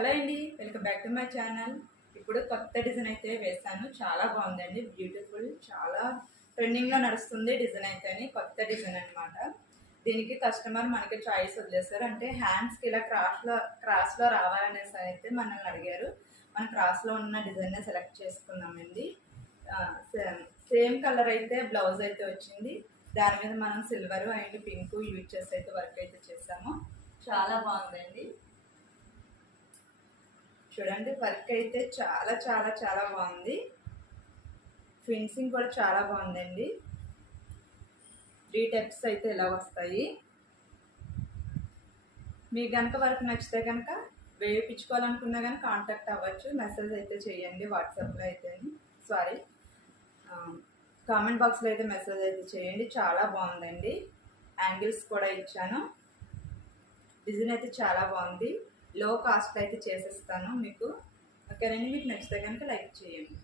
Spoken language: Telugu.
హలో అండి, welcome back to my channel. ఇప్పుడు కొత్త డిజైన్ అయితే వేసాను. చాలా బాగుందండి, బ్యూటిఫుల్, చాలా ట్రెండింగ్లో నడుస్తుంది డిజైన్ అయితే. కొత్త డిజైన్ అనమాట. దీనికి కస్టమర్ మనకి చాయిస్ వదిలేస్తారు. అంటే హ్యాండ్స్కి ఇలా క్రాస్లో రావాలనేసి అయితే మనల్ని అడిగారు. మన క్రాస్లో ఉన్న డిజైన్ సెలెక్ట్ చేసుకున్నామండి. సేమ్ కలర్ అయితే బ్లౌజ్ అయితే వచ్చింది. దాని మీద మనం సిల్వర్ అండ్ పింక్ యూజ్ చేసి అయితే వర్క్ అయితే చేసాము. చాలా బాగుందండి. చూడండి, వర్క్ అయితే చాలా చాలా చాలా బాగుంది. ఫినిషింగ్ కూడా చాలా బాగుందండి. 3 టెప్స్ అయితే ఇలా వస్తాయి. మీకు కనుక వర్క్ నచ్చితే కనుక వేయించుకోవాలనుకున్నా కానీ కాంటాక్ట్ అవ్వచ్చు. మెసేజ్ అయితే చేయండి వాట్సాప్లో అయితే. కామెంట్ బాక్స్లో అయితే మెసేజ్ అయితే చేయండి. చాలా బాగుందండి. యాంగిల్స్ కూడా ఇచ్చాను. డిజైన్ అయితే చాలా బాగుంది. లో కాస్ట్ అయితే చేసేస్తాను మీకు. ఓకేనండి, మీకు నచ్చితే కనుక లైక్ చేయండి.